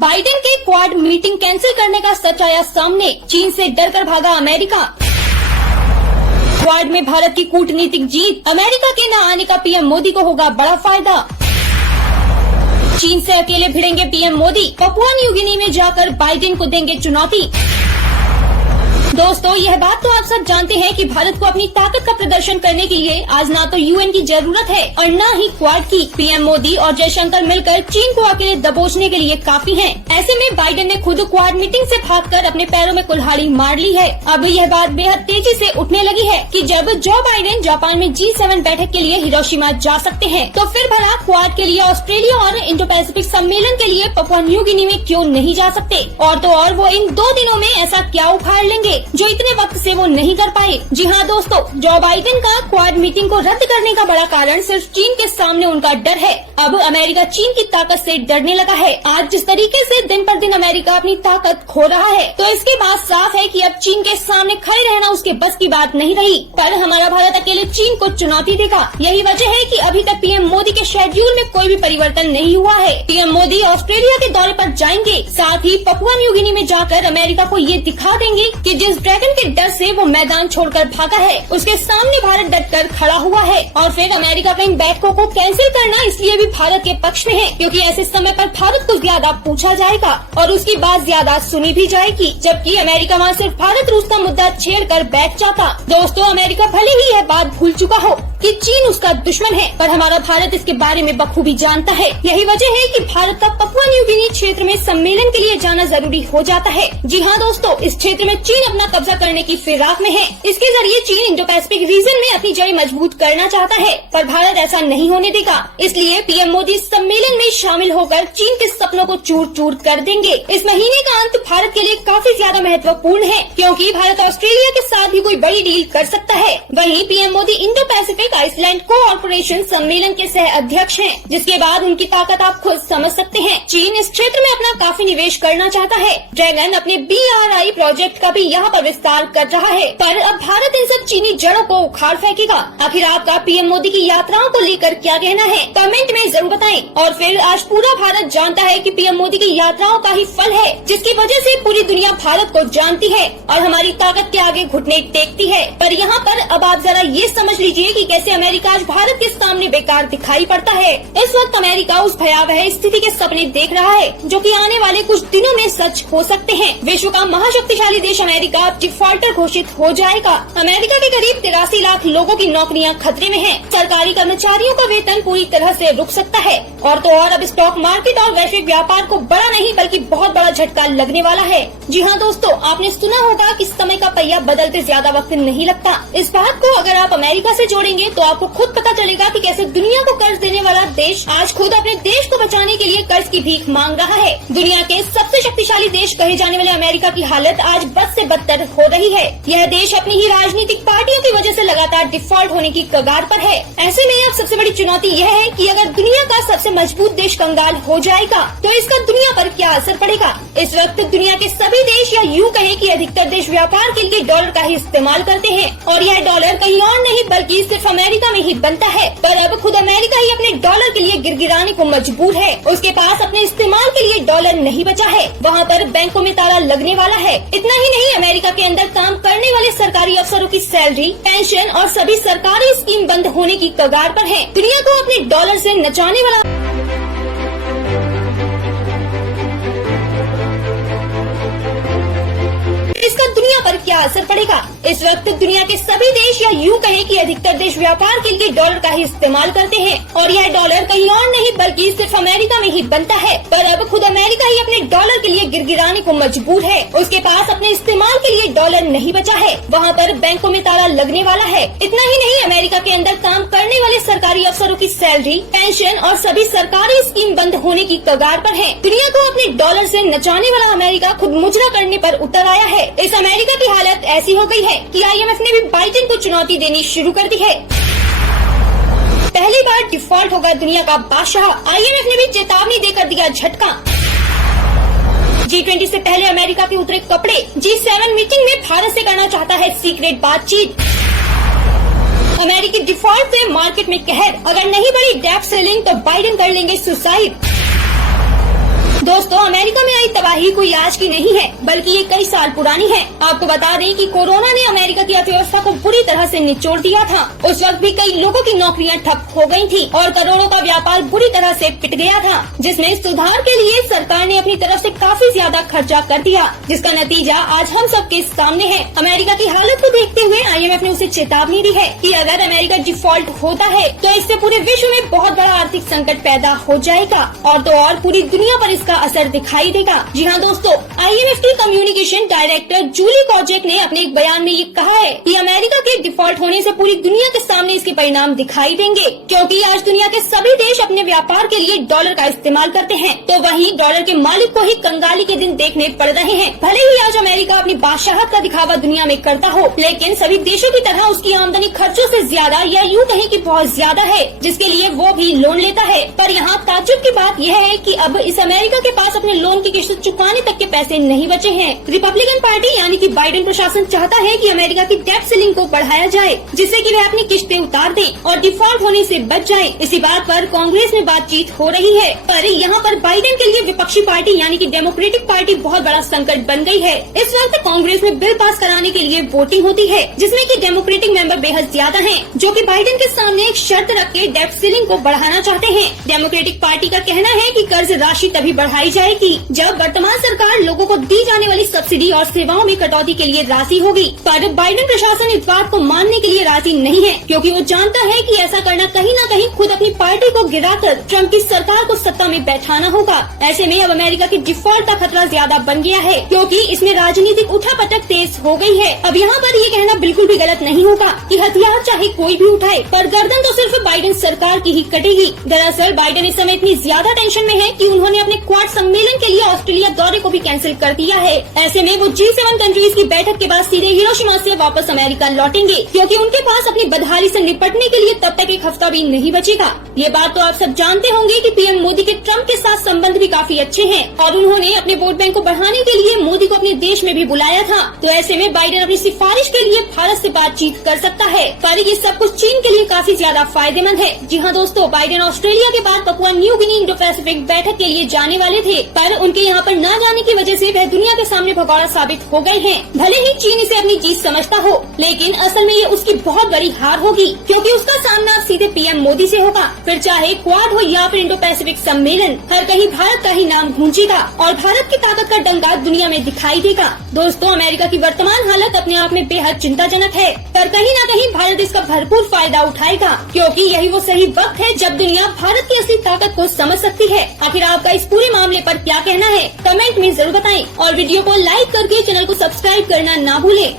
Biden के quad meeting cancel करने का सच आया सामने, चीन से डरकर भागा अमेरिका। क्वाड में भारत की कूटनीतिक जीत, अमेरिका के न आने का पीएम मोदी को होगा बड़ा फायदा। चीन से अकेले भिड़ेंगे PM Modi, Papua New Guinea में जाकर बाइडेन को देंगे चुनौती। दोस्तों, यह बात तो आप सब जानते हैं कि भारत को अपनी ताकत का प्रदर्शन करने के लिए आज ना तो यूएन की जरूरत है और न ही क्वाड की। पीएम मोदी और जयशंकर मिलकर चीन को अकेले दबोचने के लिए काफी हैं। ऐसे में बाइडेन ने खुद क्वाड मीटिंग से भागकर अपने पैरों में कुल्हाड़ी मार ली है। अब यह बात बेहद तेजी से उठने लगी है कि जब जो बाइडेन जापान में G7 बैठक के लिए हिरोशिमा जा सकते हैं, तो फिर भला क्वाड के लिए ऑस्ट्रेलिया और इंडो पैसिफिक सम्मेलन के लिए पपुआ न्यू गिनी में क्यों नहीं जा सकते। और तो और वो इन 2 दिनों में ऐसा क्या उखाड़ लेंगे जो इतने वक्त से वो नहीं कर पाए। जी हाँ दोस्तों, जो बाइडेन का क्वाड मीटिंग को रद्द करने का बड़ा कारण सिर्फ चीन के सामने उनका डर है। अब अमेरिका चीन की ताकत से डरने लगा है। आज जिस तरीके से दिन पर दिन अमेरिका अपनी ताकत खो रहा है, तो इसके बाद साफ है कि अब चीन के सामने खड़े रहना उसके बस की बात नहीं रही। पर हमारा भारत अकेले चीन को चुनौती देगा। यही वजह है कि अभी तक पीएम मोदी के शेड्यूल में कोई भी परिवर्तन नहीं हुआ है। पीएम मोदी ऑस्ट्रेलिया के दौरे पर जाएंगे, साथ ही पपुआ न्यू गिनी में जाकर अमेरिका को ये दिखा देंगे कि जिस ड्रैगन के डर से वो मैदान छोड़कर भागा है, उसके सामने भारत डटकर खड़ा हुआ है। और फिर अमेरिका अपनी बैठकों को कैंसिल करना इसलिए भी भारत के पक्ष में है, क्योंकि ऐसे समय पर भारत को ज्यादा पूछा जाएगा और उसकी बात ज्यादा सुनी भी जाएगी, जबकि अमेरिका वहाँ सिर्फ भारत रूस का मुद्दा छेड़कर बैठ जाता। दोस्तों, अमेरिका भले ही यह बात भूल चुका हो कि चीन उसका दुश्मन है, पर हमारा भारत इसके बारे में बखूबी जानता है। यही वजह है कि भारत का पपुआ न्यू गिनी क्षेत्र में सम्मेलन के लिए जाना जरूरी हो जाता है। जी हाँ दोस्तों, इस क्षेत्र में चीन अपना कब्जा करने की फिराक में है। इसके जरिए चीन इंडो पैसिफिक रीजन में अपनी जड़ें मजबूत करना चाहता है, पर भारत ऐसा नहीं होने देगा। इसलिए पीएम मोदी इस सम्मेलन में शामिल होकर चीन के सपनों को चूर चूर कर देंगे। इस महीने का अंत भारत के लिए काफी ज्यादा महत्वपूर्ण है, क्योंकि भारत ऑस्ट्रेलिया के साथ भी कोई बड़ी डील कर सकता है। वहीं PM Modi Indo Pacific island cooperation सम्मेलन के सह अध्यक्ष हैं, जिसके बाद उनकी ताकत आप खुद समझ सकते हैं। चीन इस क्षेत्र में अपना काफी निवेश करना चाहता है। ड्रैगन अपने BRI प्रोजेक्ट का भी यहाँ पर विस्तार कर रहा है, पर अब भारत इन सब चीनी जड़ों को उखाड़ फेंकेगा। आखिर आपका पीएम मोदी की यात्राओं को लेकर क्या कहना है, कमेंट में जरूर बताएं। और फिर आज पूरा भारत जानता है कि पीएम मोदी की यात्राओं का ही फल है, जिसकी वजह से पूरी दुनिया भारत को जानती है और हमारी ताकत के आगे घुटने टेकती है। पर यहाँ पर अब आप जरा ये समझ लीजिए कि कैसे अमेरिका आज भारत के सामने बेकार दिखाई पड़ता है। इस वक्त अमेरिका उस भयावह स्थिति के सपने देख रहा है, जो कि आने वाले कुछ दिनों में सच हो सकते हैं। विश्व का महाशक्तिशाली देश अमेरिका अब डिफॉल्टर घोषित हो जाएगा। अमेरिका के करीब 83 लाख लोगों की नौकरियां खतरे में हैं। सरकारी कर्मचारियों का वेतन पूरी तरह से रुक सकता है। और तो और अब स्टॉक मार्केट और वैश्विक व्यापार को बड़ा नहीं बल्कि बहुत बड़ा झटका लगने वाला है। जी हाँ दोस्तों, आपने सुना होगा कि समय का पहिया बदलते ज्यादा वक्त नहीं लगता। इस बात को अगर आप अमेरिका से जोड़ेंगे तो आपको खुद पता चलेगा कि कैसे दुनिया को कर्ज देने वाला देश आज खुद अपने देश को बचाने के लिए कर्ज की भीख मांग रहा है। दुनिया के सबसे शक्तिशाली देश कहे जाने वाले अमेरिका की हालत आज बद से बदतर हो रही है। यह देश अपनी ही राजनीतिक पार्टियों की वजह से लगातार डिफॉल्ट होने की कगार पर है। ऐसे में अब सबसे बड़ी चुनौती यह है कि अगर दुनिया का सबसे मजबूत देश कंगाल हो जाएगा तो इसका दुनिया पर क्या असर पड़ेगा। इस वक्त दुनिया के सभी देश या यूँ कहे कि अधिकतर देश व्यापार के लिए डॉलर का ही इस्तेमाल करते हैं, और यह डॉलर कहीं और नहीं बल्कि सिर्फ अमेरिका में ही बनता है। पर अब खुद अमेरिका ही अपने डॉलर के लिए गिड़गिड़ाने को मजबूर है। उसके पास अपने इस्तेमाल के लिए डॉलर नहीं बचा है। वहाँ पर बैंकों में ताला लगने वाला है। इतना ही नहीं, अमेरिका के अंदर काम करने वाले सरकारी अफसरों की सैलरी, पेंशन और सभी सरकारी स्कीम बंद होने की कगार पर है। दुनिया को अपने डॉलर से नचाने वाला इसका दुनिया पर क्या असर पड़ेगा। इस वक्त दुनिया के सभी देश या यूँ कहे कि अधिकतर देश व्यापार के लिए डॉलर का ही इस्तेमाल करते हैं, और यह डॉलर कहीं और नहीं बल्कि सिर्फ अमेरिका में ही बनता है। पर अब खुद अमेरिका ही अपने डॉलर के लिए गिड़गिड़ाने को मजबूर है। उसके पास अपने इस्तेमाल के लिए डॉलर नहीं बचा है। वहाँ पर बैंकों में ताला लगने वाला है। इतना ही नहीं, अमेरिका के अंदर काम करने वाले सरकारी अफसरों की सैलरी, पेंशन और सभी सरकारी स्कीम बंद होने की कगार पर है। दुनिया को अपने डॉलर से नचाने वाला अमेरिका खुद मुजरा करने पर उतर आया है। इस अमेरिका की हालत ऐसी हो गई है कि IMF ने भी बाइडेन को चुनौती देनी शुरू कर दी है। पहली बार डिफॉल्ट होगा दुनिया का बादशाह, IMF ने भी चेतावनी देकर दिया झटका। G20 से पहले अमेरिका के उतरे कपड़े, G7 मीटिंग में भारत से करना चाहता है सीक्रेट बातचीत। अमेरिकी डिफॉल्ट से मार्केट में कहर, अगर नहीं बढ़ी डेब्ट सेलिंग तो बाइडेन कर लेंगे सुसाइड। दोस्तों, अमेरिका में तबाही कोई आज की नहीं है, बल्कि ये कई साल पुरानी है। आपको बता दें कि कोरोना ने अमेरिका की अर्थव्यवस्था को बुरी तरह से निचोड़ दिया था। उस वक्त भी कई लोगों की नौकरियां ठप हो गई थी और करोड़ों का व्यापार बुरी तरह से पिट गया था, जिसमें सुधार के लिए सरकार ने अपनी तरफ से काफी ज्यादा खर्चा कर दिया, जिसका नतीजा आज हम सबके सामने है। अमेरिका की हालत को देखते हुए IMF ने उसे चेतावनी दी है कि अगर अमेरिका डिफॉल्ट होता है तो इससे पूरे विश्व में बहुत बड़ा आर्थिक संकट पैदा हो जाएगा और तो और पूरी दुनिया पर इसका असर दिखाई देगा। जी हाँ दोस्तों, IMF की कम्युनिकेशन डायरेक्टर जूली कॉजेक ने अपने एक बयान में ये कहा है कि अमेरिका के डिफॉल्ट होने से पूरी दुनिया के सामने इसके परिणाम दिखाई देंगे, क्योंकि आज दुनिया के सभी देश अपने व्यापार के लिए डॉलर का इस्तेमाल करते हैं, तो वहीं डॉलर के मालिक को ही कंगाली के दिन देखने पड़ रहे हैं। भले ही आज अमेरिका अपनी बादशाहत का दिखावा दुनिया में करता हो, लेकिन सभी देशों की तरह उसकी आमदनी खर्चों से ज्यादा या यूँ कहें कि बहुत ज्यादा है, जिसके लिए वो भी लोन लेता है। पर यहाँ ताज्जुब की बात यह है कि अब इस अमेरिका के पास अपने लोन की किस्त चुकाने तक के पैसे नहीं बचे हैं। रिपब्लिकन पार्टी यानी कि बाइडेन प्रशासन चाहता है कि अमेरिका की डेब्ट सीलिंग को बढ़ाया जाए, जिससे कि वह अपनी किस्तें उतार दे और डिफॉल्ट होने से बच जाए। इसी बात पर कांग्रेस में बातचीत हो रही है, पर यहाँ पर बाइडेन के लिए विपक्षी पार्टी यानी कि डेमोक्रेटिक पार्टी बहुत बड़ा संकट बन गई है। इस वक्त कांग्रेस में बिल पास कराने के लिए वोटिंग होती है, जिसमें कि डेमोक्रेटिक मेंबर बेहद ज्यादा हैं, जो कि बाइडेन के सामने एक शर्त रख के डेब्ट सीलिंग को बढ़ाना चाहते हैं। डेमोक्रेटिक पार्टी का कहना है कि कर्ज राशि तभी बढ़ाई जाएगी जब वर्तमान सरकार लोगों को दी जाने वाली सब्सिडी और सेवाओं में कटौती के लिए राजी होगी। पर बाइडेन प्रशासन इस बात को मानने के लिए राजी नहीं है, क्योंकि वो जानता है कि ऐसा करना कहीं न कहीं खुद अपनी पार्टी को गिराकर ट्रम्प की सरकार को सत्ता में बैठाना होगा। ऐसे में अब अमेरिका की डिफॉल्ट का खतरा ज्यादा बन गया है, क्योंकि इसमें राजनीतिक उठापटक तेज हो गई है। अब यहाँ पर ये कहना बिल्कुल भी गलत नहीं होगा कि हथियार चाहे कोई भी उठाए, पर गर्दन तो सिर्फ बाइडेन सरकार की ही कटेगी। दरअसल बाइडेन इस समय इतनी ज्यादा टेंशन में है कि उन्होंने अपने क्वाड सम्मेलन के लिए ऑस्ट्रेलिया दौरे को भी कैंसिल कर दिया है। ऐसे में वो G7 कंट्रीज की बैठक के बाद सीधे हिरोशिमा से वापस अमेरिका लौटेंगे, क्योंकि उनके पास अपनी बदहाली से निपटने के लिए तब तक एक हफ्ता भी नहीं बचेगा। ये बात तो आप सब जानते होंगे कि पीएम मोदी के ट्रम्प के साथ संबंध भी काफी अच्छे हैं और उन्होंने अपने वोट बैंक को बढ़ाने के लिए मोदी को अपने देश में भी बुलाया था। तो ऐसे में बाइडेन अपनी सिफारिश के लिए भारत से बातचीत कर सकता है, पर ये सब कुछ चीन के लिए काफी ज्यादा फायदेमंद है। जी हाँ दोस्तों, बाइडेन ऑस्ट्रेलिया के बाद पपुआ न्यू गिनी इंडो पैसिफिक बैठक के लिए जाने वाले थे, पर उनके यहाँ पर न जाने की वजह से वह दुनिया के सामने भगौड़ा साबित हो गए हैं। भले ही चीन इसे अपनी जीत समझता हो, लेकिन असल में ये उसकी बहुत बड़ी हार होगी, क्योंकि उसका सामना सीधे पीएम मोदी से होगा। फिर चाहे क्वाड हो या फिर इंडो पैसिफिक सम्मेलन, हर कहीं भारत का ही नाम गूंजेगा और भारत की ताकत का डंका दुनिया में दिखाई देगा। दोस्तों, अमेरिका की वर्तमान हालत अपने आप में बेहद चिंताजनक है, पर कहीं न कहीं भारत इसका भरपूर फायदा उठाएगा, क्योंकि यही वो सही वक्त है जब दुनिया भारत की असली ताकत को समझ सकती है। आखिर आपका इस पूरे मामले पर क्या कहना है, कमेंट में जरूर बताएं और वीडियो को लाइक करके चैनल को सब्सक्राइब करना ना भूलें।